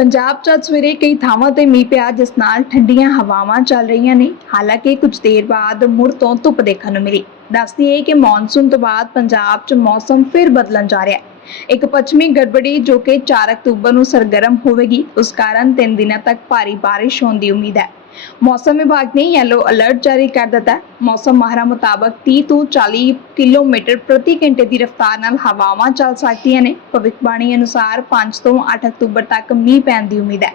ਪੰਜਾਬ 'ਚ ਅੱਜ ਸਵੇਰੇ ਕਈ ਥਾਵਾਂ ਤੇ ਮੀਂਹ ਪਿਆ, ਜਿਸ ਨਾਲ ਠੰਡੀਆਂ ਹਵਾਵਾਂ ਚੱਲ ਰਹੀਆਂ ਨੇ। ਹਾਲਾਂਕਿ ਕੁਝ ਦੇਰ ਬਾਅਦ ਮੁੜ ਤੋਂ ਧੁੱਪ ਦੇਖਣ ਨੂੰ ਮਿਲੀ। ਦੱਸਦੀ ਹੈ ਕਿ ਮੌਨਸੂਨ ਤੋਂ ਬਾਅਦ ਪੰਜਾਬ 'ਚ ਮੌਸਮ ਫਿਰ ਬਦਲਣ ਜਾ ਰਿਹਾ ਹੈ। ਇੱਕ ਪੱਛਮੀ ਗੜਬੜੀ ਜੋ ਕਿ 4 ਅਕਤੂਬਰ ਨੂੰ ਸਰਗਰਮ ਹੋਵੇਗੀ, ਉਸ ਕਾਰਨ 3 ਦਿਨਾਂ ਤੱਕ ਭਾਰੀ ਬਾਰਿਸ਼ ਹੋਣ ਦੀ ਉਮੀਦ ਹੈ। ਮੌਸਮ ਵਿਭਾਗ ਨੇ ਯੈਲੋ ਅਲਰਟ ਜਾਰੀ ਕਰ ਦਿੱਤਾ ਹੈ। ਮੌਸਮ ਮਾਹਰਾਂ ਮੁਤਾਬਕ 30 ਤੋਂ 40 ਕਿਲੋਮੀਟਰ ਪ੍ਰਤੀ ਘੰਟੇ ਦੀ ਰਫ਼ਤਾਰ ਨਾਲ ਹਵਾਵਾਂ ਚੱਲ ਸਕਦੀਆਂ ਨੇ। ਭਵਿੱਖਬਾਣੀ ਅਨੁਸਾਰ 5 ਤੋਂ 8 ਅਕਤੂਬਰ ਤੱਕ ਮੀਂਹ ਪੈਣ ਦੀ ਉਮੀਦ ਹੈ।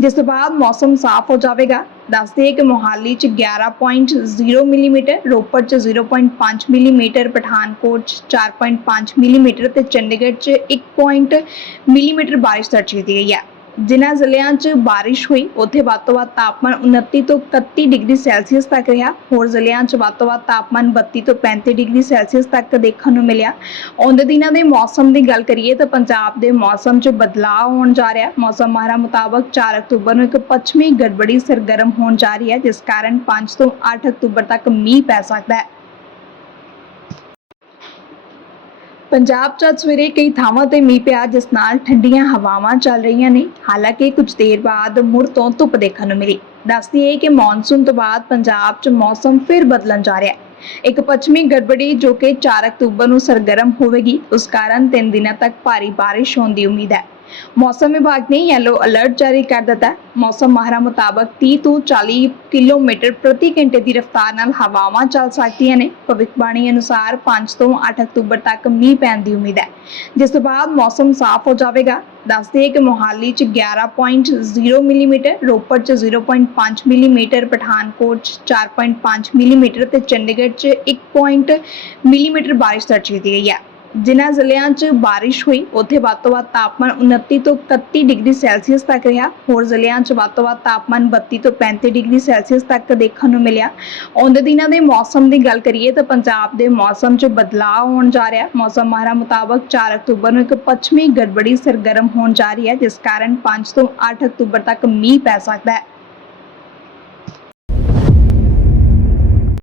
ਜਿਸ ਤੋਂ ਬਾਅਦ ਮੌਸਮ ਸਾਫ਼ ਹੋ ਜਾਵੇਗਾ। ਦੱਸਦੇ ਕਿ ਮੋਹਾਲੀ 'ਚ 11.0 ਮਿਲੀਮੀਟਰ ਰੋਪੜ 'ਚ 0.5 ਮਿਲੀਮੀਟਰ ਪਠਾਨਕੋਟ 'ਚ 4.5 ਮਿਲੀਮੀਟਰ ਤੇ ਚੰਡੀਗੜ੍ਹ 'ਚ 1. ਮਿਲੀਮੀਟਰ ਬਾਰਿਸ਼ ਦਰਜ ਕੀਤੀ ਗਈ ਹੈ। ਜਿਨ੍ਹਾਂ ਜ਼ਿਲ੍ਹਿਆਂ 'ਚ ਬਾਰਿਸ਼ ਹੋਈ, ਉੱਥੇ ਵੱਧ ਤੋਂ ਵੱਧ ਤਾਪਮਾਨ 29 ਤੋਂ 31 ਡਿਗਰੀ ਸੈਲਸੀਅਸ ਤੱਕ ਰਿਹਾ। ਹੋਰ ਜ਼ਿਲ੍ਹਿਆਂ 'ਚ ਵੱਧ ਤੋਂ ਵੱਧ ਤਾਪਮਾਨ 32 ਤੋਂ 35 ਡਿਗਰੀ ਸੈਲਸੀਅਸ ਤੱਕ ਦੇਖਣ ਨੂੰ ਮਿਲਿਆ। ਆਉਂਦੇ ਦਿਨਾਂ ਦੇ ਮੌਸਮ ਦੀ ਗੱਲ ਕਰੀਏ ਤਾਂ ਪੰਜਾਬ ਦੇ ਮੌਸਮ 'ਚ ਬਦਲਾਅ ਹੋਣ ਜਾ ਰਿਹਾ। ਮੌਸਮ ਮਾਹਰਾਂ ਮੁਤਾਬਕ 4 ਅਕਤੂਬਰ ਨੂੰ ਇੱਕ ਪੱਛਮੀ ਗੜਬੜੀ, ਸਰਗਰਮ ਹੋਣ ਜਾ ਰਹੀ ਹੈ, ਜਿਸ ਕਾਰਨ 5 ਤੋਂ 8 ਅਕਤੂਬਰ ਤੱਕ ਮੀਂਹ ਪੈ ਸਕਦਾ ਹੈ। ਪੰਜਾਬ 'ਚ ਅੱਜ ਸਵੇਰੇ ਕਈ ਥਾਵਾਂ ਤੇ ਮੀਂਹ ਪਿਆ, ਜਿਸ ਨਾਲ ਠੰਡੀਆਂ ਹਵਾਵਾਂ ਚੱਲ ਰਹੀਆਂ ਨੇ। ਹਾਲਾਂਕਿ ਕੁਝ ਦੇਰ ਬਾਅਦ ਮੁੜ ਤੋਂ ਧੁੱਪ ਦੇਖਣ ਨੂੰ ਮਿਲੀ। ਦੱਸਦੀ ਹੈ ਕਿ ਮੌਨਸੂਨ ਤੋਂ ਬਾਅਦ ਪੰਜਾਬ 'ਚ ਮੌਸਮ ਫਿਰ ਬਦਲਣ ਜਾ ਰਿਹਾ ਹੈ। ਇੱਕ ਪੱਛਮੀ ਗੜਬੜੀ ਜੋ ਕਿ 4 ਅਕਤੂਬਰ ਨੂੰ ਸਰਗਰਮ ਹੋਵੇਗੀ, ਉਸ ਕਾਰਨ 3 ਦਿਨਾਂ ਤੱਕ ਭਾਰੀ ਬਾਰਿਸ਼ ਹੋਣ ਦੀ ਉਮੀਦ ਹੈ। ਮੌਸਮ ਵਿਭਾਗ ਨੇ ਯੈਲੋ ਅਲਰਟ ਜਾਰੀ ਕਰ ਦਿੱਤਾ ਮੌਸਮ ਮਾਹਰਾਂ ਮੁਤਾਬਕ 30 ਤੋਂ 40 ਕਿਲੋਮੀਟਰ ਪ੍ਰਤੀ ਘੰਟੇ ਦੀ ਰਫ਼ਤਾਰ ਨਾਲ ਹਵਾਵਾਂ ਚੱਲ ਸਕਦੀਆਂ ਨੇ। ਭਵਿੱਖਬਾਣੀ ਅਨੁਸਾਰ 5 ਤੋਂ 8 ਅਕਤੂਬਰ ਤੱਕ ਮੀਂਹ ਪੈਣ ਦੀ ਉਮੀਦ ਹੈ। ਜਿਸ ਤੋਂ ਬਾਅਦ ਮੌਸਮ ਸਾਫ਼ ਹੋ ਜਾਵੇਗਾ। ਦੱਸਦੇ ਹੈ ਕਿ ਮੋਹਾਲੀ 'ਚ 11.0 ਮਿਲੀਮੀਟਰ, ਰੋਪੜ 'ਚ 0.5 ਮਿਲੀਮੀਟਰ, ਪਠਾਨਕੋਟ 'ਚ 4.5 ਮਿਲੀਮੀਟਰ ਤੇ ਚੰਡੀਗੜ੍ਹ 'ਚ 1. ਮਿਲੀਮੀਟਰ ਬਾਰਿਸ਼ ਦਰਜ ਕੀਤੀ ਗਈ ਹੈ। ਜਿਨ੍ਹਾਂ ਜ਼ਿਲ੍ਹਿਆਂ 'ਚ ਬਾਰਿਸ਼ ਹੋਈ, ਉੱਥੇ ਵੱਧ ਤੋਂ ਵੱਧ ਤਾਪਮਾਨ 29 ਤੋਂ 31 ਡਿਗਰੀ ਸੈਲਸੀਅਸ ਤੱਕ ਰਿਹਾ। ਹੋਰ ਜ਼ਿਲ੍ਹਿਆਂ 'ਚ ਵੱਧ ਤੋਂ ਵੱਧ ਤਾਪਮਾਨ 32 ਤੋਂ 35 ਡਿਗਰੀ ਸੈਲਸੀਅਸ ਤੱਕ ਦੇਖਣ ਨੂੰ ਮਿਲਿਆ। ਆਉਂਦੇ ਦਿਨਾਂ ਦੇ ਮੌਸਮ ਦੀ ਗੱਲ ਕਰੀਏ ਤਾਂ ਪੰਜਾਬ ਦੇ ਮੌਸਮ 'ਚ ਬਦਲਾਅ ਹੋਣ ਜਾ ਰਿਹਾ। ਮੌਸਮ ਮਾਹਰਾਂ ਮੁਤਾਬਕ 4 ਅਕਤੂਬਰ ਨੂੰ ਇੱਕ ਪੱਛਮੀ ਗੜਬੜੀ, ਸਰਗਰਮ ਹੋਣ ਜਾ ਰਹੀ ਹੈ, ਜਿਸ ਕਾਰਨ 5 ਤੋਂ 8 ਅਕਤੂਬਰ ਤੱਕ ਮੀਂਹ ਪੈ ਸਕਦਾ ਹੈ।